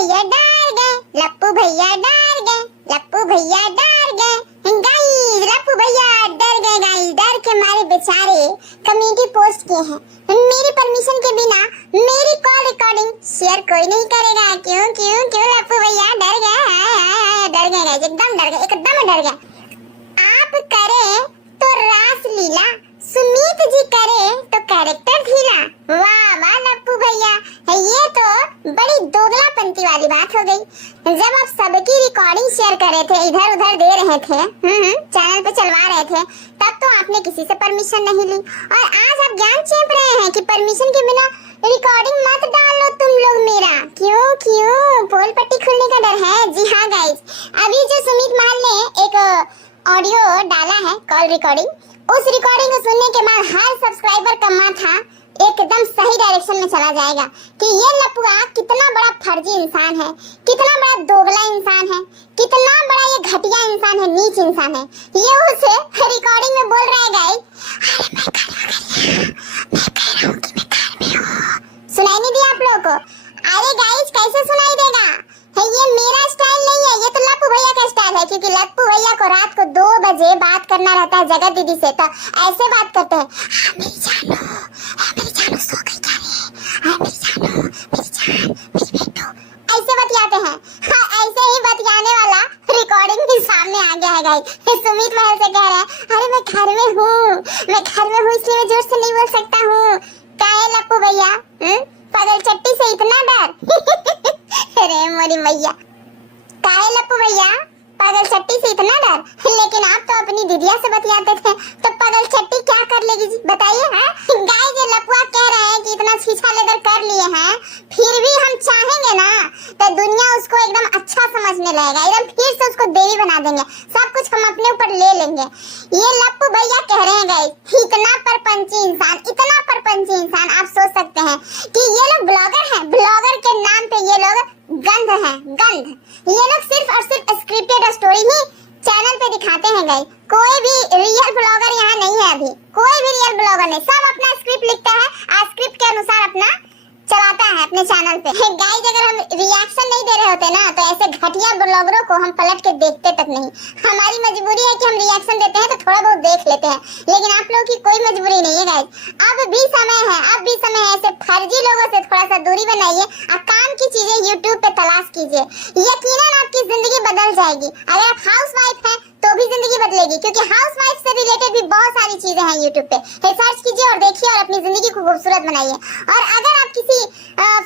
भैया डर गए, लप्पू भैया डर गए, लप्पू भैया डर गए। गाइस लप्पू भैया डर गए गाइस, डर के मारे बेचारे कम्युनिटी पोस्ट किए हैं। मेरी परमिशन के बिना मेरी कॉल रिकॉर्डिंग शेयर कोई नहीं करेगा। क्यों क्यों क्यों लप्पू भैया डर गए, डर गए गाइस, एकदम डर गए, एकदम डर गए। आप करें तो रास लीला, सुमित जी करे तो कैरेक्टर ढीला। वाह वाह लप्पू भैया, ये तो बड़ी दोगलापंती वाली बात हो गई। जब आप सबकी रिकॉर्डिंग शेयर कर रहे थे, इधर उधर दे रहे थे, चैनल पे चलवा रहे थे, तब तो आपने किसी से परमिशन नहीं ली। और आज आप ज्ञान चेप रहे हैं कि परमिशन के बिना रिकॉर्डिंग मत डालो तुम लोग मेरा। क्यों क्यों, पोल पट्टी खुलने का डर है। जी हाँ गाइस, अभी जो सुमित मान ने एक ऑडियो डाला है कॉल रिकॉर्डिंग, उस रिकॉर्डिंग को सुनने के बाद हर सब्सक्राइबर का माथा एकदम सही डायरेक्शन में चला जाएगा कि ये लपुआ कितना बड़ा फर्जी इंसान है, कितना बड़ा दोगला इंसान है, कितना बड़ा ये घटिया इंसान है, नीच इंसान है। ये उसे रिकॉर्डिंग में बोल रहा है गाइस, मैं कह रहा हूँ कि मैं घर में हूँ। सुनाई नहीं दिया आप लोगों को? अरे गाइस कैसे सुनाई देगा? ये मेरा स्टाइल नहीं है, ये तो लप्पू भैया का स्टाइल है, क्योंकि लप्पू भैया को रात को 2 बजे बात करना रहता है जगत दीदी से, तो ऐसे बात करते हैं, मेरी जानो सो गई क्या रे, मेरी जानो, मेरी जान, मेरी बेटो, ऐसे बतियाते हैं। हाँ, ऐसे ही बतियाने वाला रिकॉर्डिंग भी सामने आ गया है गाइस। सुमित महल से कह रहा है, अरे मैं घर में हूँ, मैं घर में हूँ, इसलिए मैं जोर से नहीं बोल सकता हूँ। क्या है लप्पू भैया, पागल चट्टी से इतना डर? अरे मोरी मैया, काहे लप्पू भैया पागल चट्टी से इतना डर? लेकिन आप तो अपनी दीदिया से बतियाते थे, तो पागल चट्टी क्या कर लेगी बताइए? हैं गाइस, ये लपुआ कह रहे हैं कि इतना छीछा लेकर कर लिए हैं, फिर भी हम चाहेंगे ना तो दुनिया उसको एकदम अच्छा समझने लगेगा, एकदम फिर से उसको देवी बना देंगे, सब कुछ हम अपने ऊपर ले लेंगे। ये लप्पू भैया कह रहे हैं गाइस, इतना परपंची इंसान, इतना परपंची इंसान, आप सोच सकते हैं कि ये लोग ब्लॉगर हैं, ब्लॉगर के नाम पे ये लोग गंध हैं, गंध। ये लोग सिर्फ और सिर्फ स्क्रिप्टेड स्टोरी ही चैनल पे दिखाते हैं गाइस। कोई भी रियल ब्लॉगर यहाँ नहीं है, अभी कोई भी रियल ब्लॉगर नहीं, सब अपना स्क्रिप्ट लिखता है, स्क्रिप्ट के अनुसार अपना चलाता है अपने चैनल पे। गाइस अगर हम रिएक्शन नहीं दे रहे होते ना, तो ऐसे घटिया ब्लॉगरों को हम पलट के देखते तक नहीं। हमारी मजबूरी है कि हम रिएक्शन देते हैं तो थोड़ा बहुत देख लेते हैं, लेकिन आप लोगों की कोई मजबूरी नहीं है गाइस। अब भी समय है, अब भी समय है, ऐसे फर्जी लोगों से थोड़ा सा दूरी बनाइए और काम की चीजें यूट्यूब पे तलाश कीजिए, यकीनन आपकी जिंदगी बदल जाएगी। अगर आप हाउसवाइफ हैं तो भी जिंदगी बदलेगी, क्योंकि हाउसवाइफ से रिलेटेड भी बहुत सारी चीजें हैं यूट्यूब पे, सर्च कीजिए और देखिए और अपनी जिंदगी को खूबसूरत बनाइए। और अगर आप किसी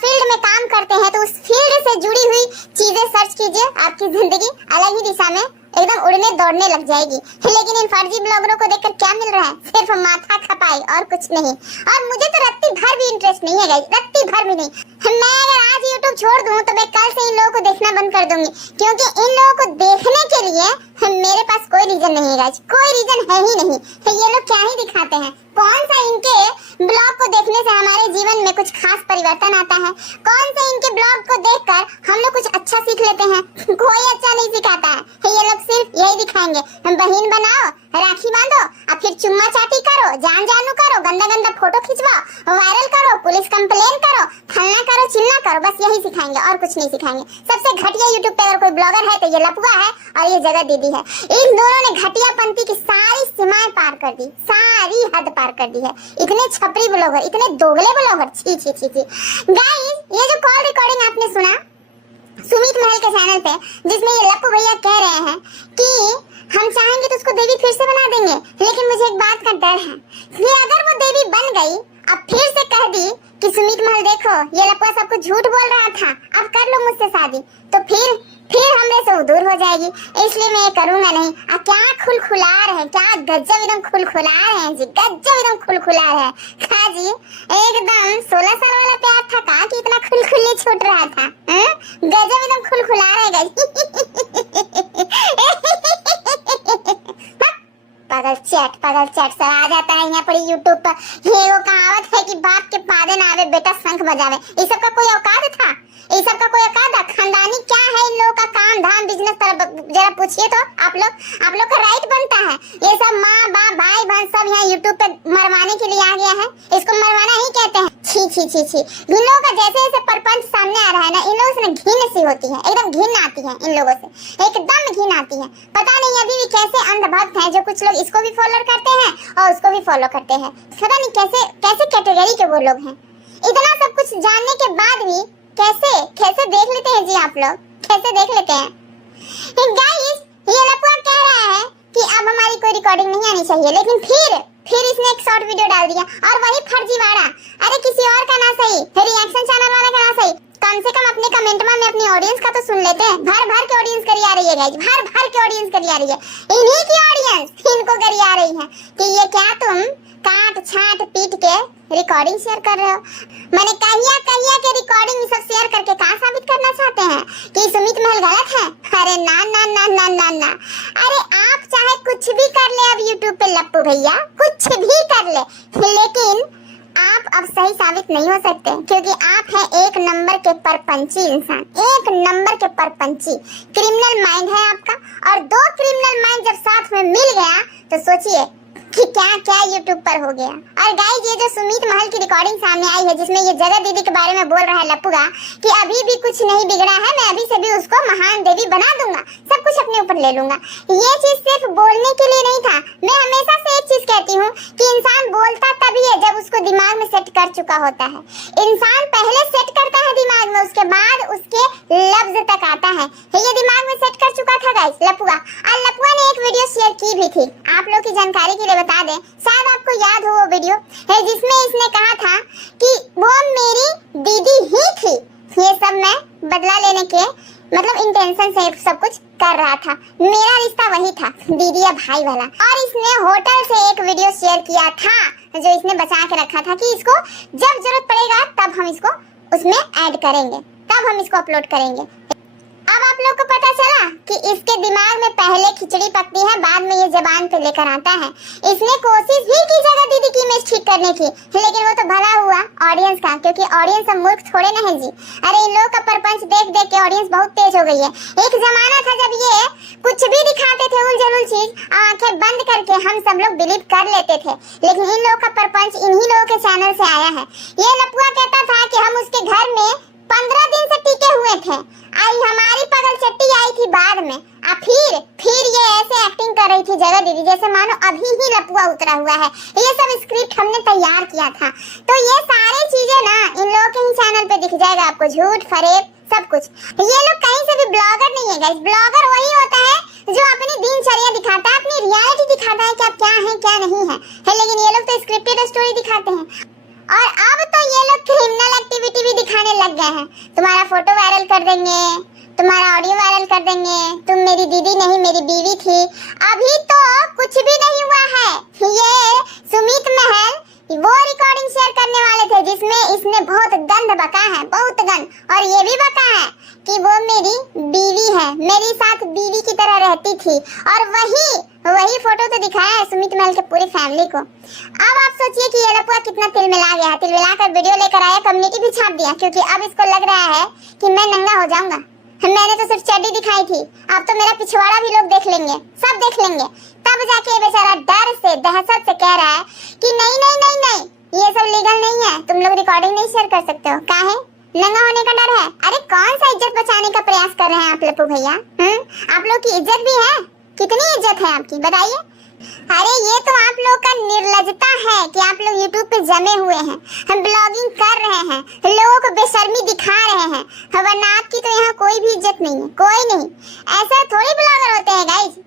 फील्ड में काम करते हैं तो उस फील्ड से जुड़ी हुई चीजें सर्च कीजिए, आपकी जिंदगी अलग ही दिशा में एकदम उड़ने दौड़ने लग जाएगी। लेकिन इन फर्जी ब्लॉगरों को देखकर क्या मिल रहा है? सिर्फ माथा खपाई और कुछ नहीं। और मुझे तो रत्ती भर भी इंटरेस्ट नहीं है गाइस, रत्ती भर भी नहीं। मैं अगर आज यूट्यूब छोड़ दूं तो मैं कल से इन लोगों को देखना बंद कर दूंगी, क्योंकि इन लोगों को देखने के लिए मेरे पास कोई रीजन नहीं है गाइस, कोई रीजन है ही नहीं। ये लोग क्या ही दिखाते हैं? कौन सा इनके ब्लॉग को देखने से हमारे जीवन में कुछ खास परिवर्तन आता है? कौन से इनके ब्लॉग को देखकर हम लोग कुछ अच्छा सीख लेते हैं? कोई अच्छा नहीं सिखाता है। ये लोग सिर्फ यही दिखाएंगे, बहन बनाओ, राखी बांधो और फिर चुम्मा चाटी करो, जान जानू करो, गंदा गंदा फोटो खिंचवाओ, वायरल करो, पुलिस कंप्लेन करो, फलना करो, चिल्ला करो, बस यही सिखाएंगे और कुछ नहीं सिखाएंगे। सबसे घटिया यूट्यूब पे अगर कोई ब्लॉगर है तो ये लपुआ है और ये जगत दीदी है। इन दोनों ने घटियापंती की सारी सीमाएं पार कर दी, सारी हद पार कर दी है। इतने छपरी ब्लॉगर, इतने दोगले ब्लॉगर, छी छी छी छी। गाइस ये जो कॉल रिकॉर्डिंग आपने सुना सुमित महल के चैनल पे, जिसमें ये लप्पू भैया कह रहे हैं कि हम चाहेंगे तो उसको देवी फिर से बना देंगे, लेकिन मुझे एक बात का डर है कि अगर वो देवी बन गई, अब फिर से कह दी कि सुमित महल देखो ये लप्पा सबको झूठ बोल रहा था, अब कर लो मुझसे शादी, तो फिर हमरे से दूर हो जाएगी, इसलिए मैं ये करूंगा नहीं। अब क्या खुलखुला रहे हैं, क्या गजब एकदम खुलखुला रहे हैं जी, गजब एकदम खुलखुला है। खा जी एकदम 16 साल वाला प्यार था का कि इतना खुलखुली छूट रहा था? गजब एकदम खुलखुला रहे पागल चैट सब आ जाता है यहाँ पर यूट्यूब पर। ये वो कहावत है कि बाप के पादे ना आवे बेटा शंख बजावे, ये सब का कोई औकात था? ये सब का कोई औकात? खानदानी क्या है इन लोगों का? काम धाम बिजनेस जरा पूछिए तो आप लोग का राइट बनता है। ये सब माँ बाप भाई बहन सब यहाँ यूट्यूब पे मरवाने के लिए आ गया है, इसको मरवाना ही कहते हैं। छी छी छी छी, इन लोगों का जैसे जैसे परपंच सामने आ रहा है ना, इन लोगों से ना घिन सी होती है, एकदम घिन आती है इन लोगों से, एकदम घिन आती है। पता नहीं अभी भी कैसे अंधभक्त हैं जो कुछ लोग इसको भी फॉलो करते हैं और उसको भी फॉलो करते हैं। पता नहीं कैसे कैसे कैटेगरी के वो लोग हैं। इतना सब कुछ जानने के बाद भी कैसे कैसे देख लेते हैं जी आप लोग, कैसे देख लेते हैं। गाइस ये लपुआ कह रहा है कि अब हमारी कोई रिकॉर्डिंग नहीं आनी चाहिए, लेकिन फिर इसने एक शॉर्ट वीडियो डाल दिया और वही फर्जीवाड़ा। अरे किसी और का ना सही, रिएक्शन चैनल वाला का ना सही, कम से कम अपने कमेंट में अपनी ऑडियंस का तो सुन लेते हैं। भर भर के ऑडियंस करी आ रही है गाइस, भर भर के ऑडियंस करी आ रही है, इन्हीं की ऑडियंस इनको करी आ रही है कि ये क्या तुम काट छाट पीट के रिकॉर्डिंग शेयर कर रहे हो। मैंने कहिया के रिकॉर्डिंग सब शेयर करके क्या साबित करना चाहते हैं कि सुमित महल गलत है? अरे ना ना ना ना ना ना, अरे आप चाहे कुछ भी कर ले अब यूट्यूब पे लप्पू भैया, कुछ भी कर ले, लेकिन आप अब सही साबित नहीं हो सकते, क्योंकि आप हैं एक नंबर के परपंची इंसान, एक नंबर के परपंची। क्रिमिनल माइंड है आपका, और दो क्रिमिनल माइंड जब साथ में मिल गया तो सोचिए कि क्या क्या यूट्यूब पर हो गया। और गाइस ये जो सुमित महल की रिकॉर्डिंग सामने आई है जिसमें ये जगत दीदी के बारे में बोल रहा है लप्पूगा कि अभी भी कुछ नहीं बिगड़ा है, मैं अभी से भी उसको महान देवी बना दूंगा, सब कुछ अपने ऊपर ले लूंगा। ये चीज सिर्फ बोलने के लिए नहीं था। मैं हमेशा से एक चीज कहती हूँ कि इंसान बोलता तभी है जब उसको दिमाग में सेट कर चुका होता है। इंसान पहले सेट करता है दिमाग में, उसके बाद उसके लफ्ज तक आता है। ये दिमाग में सेट कर चुका था गाइस लप्पूगा। और लप्पूआ ने एक वीडियो शेयर की भी थी, आप लोग की जानकारी के लिए बता दें, शायद आपको याद हो वो वीडियो है जिसमें इसने कहा था कि वो मेरी दीदी ही थी। ये सब मैं बदला लेने के मतलब इंटेंशन से सब कुछ कर रहा था, मेरा रिश्ता वही था दीदी या भाई वाला। और इसने होटल से एक वीडियो शेयर किया था जो इसने बचा के रखा था कि इसको जब जरूरत पड़ेगा तब हम इसको उसमें ऐड करेंगे, तब हम इसको अपलोड करेंगे। अब आप लोग को पता चला कि इसके दिमाग में पहले खिचड़ी पकती है, बाद में ये जबान पे लेकर आता है। इसने कोशिश भी की जगह दीदी की इमेज ठीक करने की, लेकिन वो तो भला हुआ ऑडियंस का, क्योंकि ऑडियंस अब मूर्ख थोड़े ना है जी। अरे इन लोगों का परपंच देख देख के ऑडियंस बहुत तेज हो गई है। एक जमाना था जब ये कुछ भी दिखाते थे उलझुल चीज, आंखें बंद करके हम सब लोग बिलीव कर लेते थे, लेकिन इन लोगों का परपंच इन्हीं लोगों के चैनल से आया है। ये लप्पुआ कहता था कि हम उसके घर में 15 दिन से टिके हुए थे, आई हमारी पगल चट्टी आई थी बाद में। फिर ये ऐसे एक्टिंग कर रही थी जगह दीदी जैसे मानो अभी ही लप्पुआ उतरा हुआ है। ये सब स्क्रिप्ट हमने तैयार किया था। तो ये सारी चीजें ना इन लोगों के ही चैनल पे दिख जाएगा आपको, झूठ फरेब सब कुछ। ये लोग कहीं से भी ब्लॉगर नहीं है गाइस, ब्लॉगर वही होता है जो अपनी दिनचर्या दिखाता है, अपनी रियलिटी दिखाता है कि आप क्या है क्या नहीं है, लेकिन ये लोग तो स्क्रिप्टेड स्टोरी दिखाते हैं। और अब तो ये लोग क्रिमिनल एक्टिविटी भी दिखाने लग गए हैं। तुम्हारा फोटो वायरल कर देंगे, तुम्हारा ऑडियो वायरल कर देंगे, तुम मेरी दीदी नहीं मेरी बीवी थी। अभी तो कुछ भी नहीं हुआ है। ये सुमित महल वो रिकॉर्डिंग शेयर करने वाले थे जिसमें इसने बहुत गंद बका है, बहुत गंद, और ये भी बका है कि वो मेरी बीवी है, मेरे साथ बीवी की तरह रहती थी। और वही फोटो तो दिखाया है सुमित महल के पूरी फैमिली को। अब आप सोचिए कि ये लप्पुआ कितना तिलमिला गया, तिलमिला कर वीडियो लेकर आया, कम्युनिटी भी छाप दिया, क्योंकि अब इसको लग रहा है कि मैं नंगा हो जाऊंगा। मैंने तो सिर्फ चड्डी दिखाई थी, अब तो मेरा पिछवाड़ा भी लोग देख लेंगे, सब देख लेंगे। तब जाके बेचारा डर से दहशत से कह रहा है कि नहीं नहीं नहीं नहीं ये सब लीगल नहीं है, तुम लोग रिकॉर्डिंग नहीं शेयर कर सकते हो। काहे? नंगा होने का डर है। अरे कौन सा इज्जत बचाने का प्रयास कर रहे हैं आप लप्पू भैया? आप लोग की इज्जत भी है? कितनी इज्जत है आपकी बताइए? अरे ये तो आप लोग का निर्लजता है कि आप लोग YouTube पे जमे हुए हैं, हम ब्लॉगिंग कर रहे हैं, लोगों को बेशर्मी दिखा रहे हैं, वरना आपकी तो यहाँ कोई भी इज्जत नहीं है, कोई नहीं। ऐसा थोड़ी ब्लॉगर होते हैं गाइस।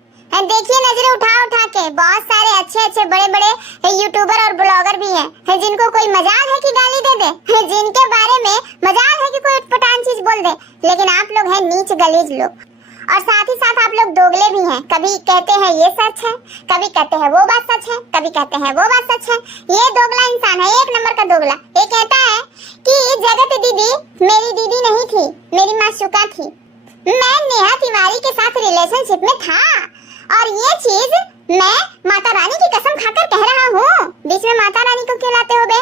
देखिए नजरें उठा उठा के बहुत सारे अच्छे बड़े यूट्यूबर और ब्लॉगर भी हैं जिनको कोई मजाल है कि गाली दे दे, जिनके बारे में मजाल है कि कोई उटपटांग चीज बोल दे, लेकिन आप लोग हैं नीच गलीज लोग। और साथ ही साथ आप लोग दोगले भी हैं, कभी कहते हैं ये सच है, कभी कहते हैं वो बात सच है, कभी कहते हैं वो बात सच है। ये दोगला इंसान है, एक नंबर का दोगला। ये कहता है कि जगत दीदी मेरी दीदी नहीं थी, मेरी मासूका थी, मैं नेहा तिवारी के साथ रिलेशनशिप में था, और ये चीज मैं माता रानी की कसम खाकर कह रहा हूँ। बीच में माता रानी को क्यों लाते हो बे?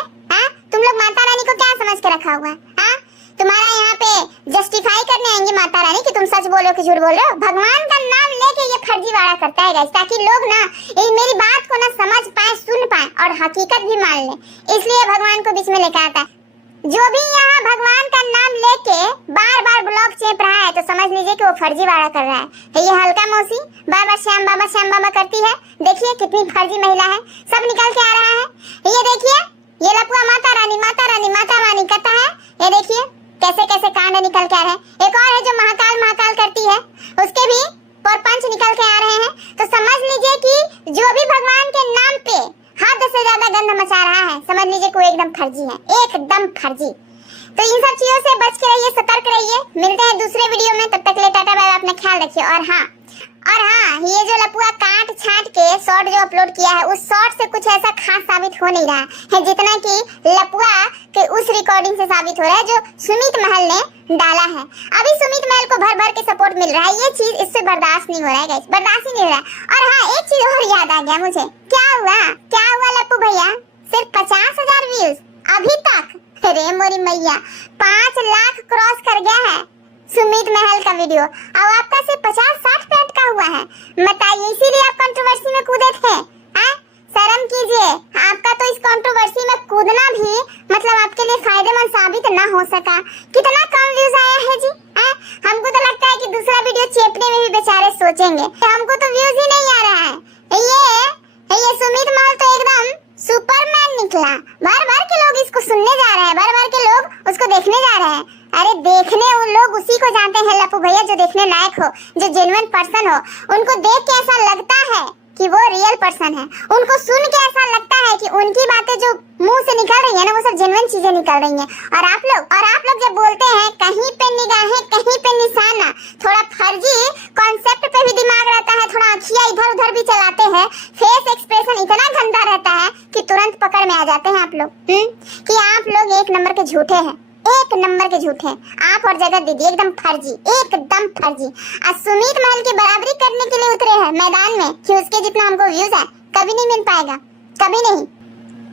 तुम लोग माता रानी को क्या समझ के रखा हुआ है? तुम्हारा यहाँ पे जस्टिफाई करने आएंगे माता रानी कि तुम सच बोल रहे हो कि झूठ बोल रहे हो। भगवान का नाम लेके ये फर्जीवाड़ा करता है गाइस, ताकि लोग ना मेरी बात को ना समझ पाए, सुन पाए और हकीकत भी मान ले, इसलिए भगवान को बीच में लेकर आता है। जो भी यहाँ भगवान का नाम लेके बार बार ब्लॉग चेप रहा है तो समझ लीजिए कि वो फर्जीवाड़ा कर रहा है। ये हल्का मौसी बार बार श्याम बाबा करती है, देखिए कितनी फर्जी महिला है, सब निकल के आ रहा है। ये देखिए ये लपुआ माता रानी करता है, ये देखिए कैसे कैसे कांड निकल के आ रहे हैं। एक और है जो महाकाल करती है, उसके भी और पंच निकल के आ रहे हैं। तो समझ लीजिए कि जो भी भगवान के नाम पे हद से ज्यादा गंध मचा रहा है, समझ लीजिए कि वो एकदम फर्जी है, एकदम फर्जी। तो इन सब चीजों से बच के रहिए, सतर्क रहिए। मिलते हैं दूसरे वीडियो में, तब तक के लिए टाटा बाय बाय, अपना ख्याल रखिए। और हाँ, ये जो लपुआ काट छाट के शॉर्ट जो अपलोड किया है, उस शॉर्ट से कुछ ऐसा खास साबित हो नहीं रहा है जितना कि लपुआ के उस रिकॉर्डिंग से साबित हो रहा है जो सुमित महल ने डाला है। अभी सुमित महल को भर भर के सपोर्ट मिल रहा है, ये चीज इससे बर्दाश्त नहीं हो रहा है गाइस, बर्दाश्त ही नहीं हो रहा है। और हाँ, एक चीज और याद आ गया मुझे, क्या हुआ लप्पू भैया, सिर्फ 50,000 व्यूज अभी तक। अरे मोरी मैया, 5 लाख क्रॉस कर गया है सुमित महल का वीडियो, अब आपका सिर्फ 50-60 मिनट का हुआ है। बताइए, इसीलिए आप कंट्रोवर्सी में कूदे थे? शर्म कीजिए, आपका तो इस कंट्रोवर्सी में कूदना भी मतलब आपके लिए फायदेमंद साबित ना हो सका। कितना कम व्यूज आया है जी। हमको तो लगता है कि दूसरा वीडियो चेपने में भी बेचारे सोचेंगे, हमको तो व्यूज ही नहीं आ रहा है। ये सुमित महल तो एकदम सुपरमैन निकला, बार के लोग इसको सुनने जा रहे हैं, बार के लोग उसको देखने जा रहे हैं। अरे देखने उन लोग उसी को जाते हैं लप्पू भैया जो देखने लायक हो, जो जेन्युइन पर्सन हो। उनको देख के ऐसा लगता है कि वो रियल पर्सन है, उनको सुन के ऐसा लगता है कि उनकी बातें जो मुंह से निकल रही है ना, वो सब जेन्युइन चीजें निकल रही हैं। और आप लोग जब बोलते हैं कहीं पे निगाहें कहीं पे निशाना, थोड़ा फर्जी कॉन्सेप्ट पे भी दिमाग रहता है, थोड़ा आँखियां इधर उधर भी चलाते हैं, फेस एक्सप्रेशन इतना गंदा रहता है कि तुरंत पकड़ में आ जाते हैं आप लोग कि आप लोग एक नंबर के झूठे हैं, एक नंबर के झूठे। आप और जगत दीदी एकदम फर्जी, एकदम फर्जी। आज सुमित महल की बराबरी करने के लिए उतरे हैं मैदान में कि उसके जितना हमको व्यूज है कभी नहीं मिल पाएगा, कभी नहीं,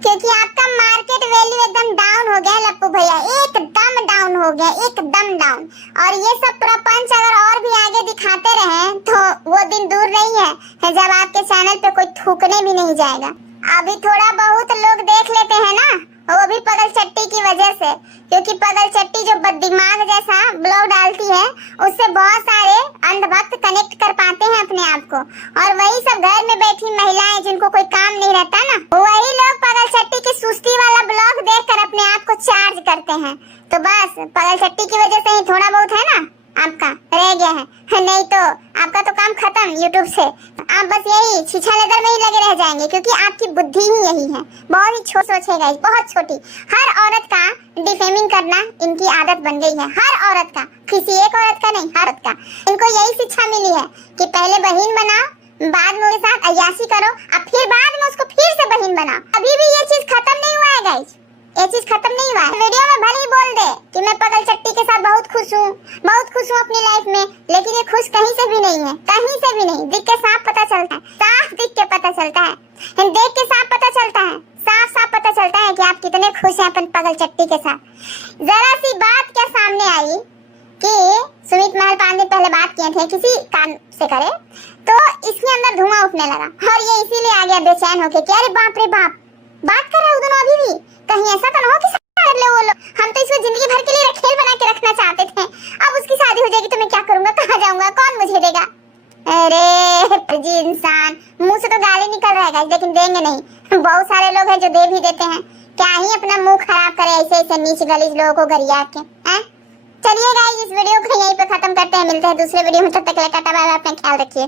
क्योंकि आपका मार्केट वैल्यू एकदम डाउन हो गया लप्पू भैया, एकदम डाउन हो गया, एकदम डाउन। और ये सब प्रपंच अगर और भी आगे दिखाते रहे तो वो दिन दूर नहीं है जब आपके चैनल पे कोई थूकने भी नहीं जाएगा। अभी थोड़ा बहुत लोग देख लेते हैं ना, वो भी पगल चट्टी की वजह से, क्योंकि पगल चट्टी जो बददिमाग जैसा ब्लॉग डालती है उससे बहुत सारे अंधभक्त कनेक्ट कर पाते हैं अपने आप को। और वही सब घर में बैठी महिलाएं जिनको कोई काम नहीं रहता ना, वही लोग पगल चट्टी की सुस्ती वाला ब्लॉग देखकर अपने आप को चार्ज करते हैं। तो बस पगल चट्टी की वजह से ही थोड़ा बहुत है ना आपका रह गया है, नहीं तो आपका तो काम खत्म यूट्यूब से। आप बस यही छीछा लेदर में ही लगे रह जाएंगे, क्योंकि आपकी बुद्धि ही यही है, बहुत ही छोट सोच है गाइस, बहुत छोटी। हर औरत का डिफेमिंग करना इनकी आदत बन गई है, हर औरत का, किसी एक औरत का नहीं, हर औरत का। इनको यही शिक्षा मिली है कि पहले बहन बनाओ, बाद में उसके साथ अय्याशी करो, और फिर बाद में उसको फिर से बहन बनाओ। अभी भी ये चीज खत्म नहीं हुआ है गाइस, ये चीज खत्म नहीं हुआ है। वीडियो में भले ही बोल दे कि मैं पगल चट्टी के साथ बहुत खुश हूँ अपनी लाइफ में, लेकिन ये खुश कहीं से भी नहीं है, कहीं से भी नहीं। दिख के साफ पता चलता है, साफ दिख के पता चलता है, देख के साफ पता चलता है, साफ पता चलता है कि आप कितने खुश हैं अपन पगल चट्टी के साथ। जरा सी बात क्या सामने आई कि सुमित महल 5 दिन पहले बात किए थे किसी काम से करे, तो इसके अंदर धुआं उठने लगा, और ये इसीलिए आ गया बेचैन होके कि अरे बाप रे बाप, बात कर रहे हो दोनों अभी भी, कहीं ऐसा तो ना हो कि कर ले वो लोग। हम तो इसको जिंदगी भर के लिए खेल बना के रखना चाहते थे, अब उसकी शादी हो जाएगी तो मैं क्या करूंगा, कहाँ जाऊंगा, कौन मुझे देगा। अरे जी इंसान, मुंह से तो गाली निकल रहा है लेकिन देंगे नहीं। बहुत सारे लोग हैं जो दे भी देते हैं, क्या ही अपना मुंह खराब करे ऐसे नीच गलीज लोगों को गरिया के। चलिए गाइस, इस वीडियो को यहीं पे खत्म करते हैं, मिलते हैं दूसरे वीडियो में, तब तक के लिए टाटा बाय बाय, अपना ख्याल रखिए।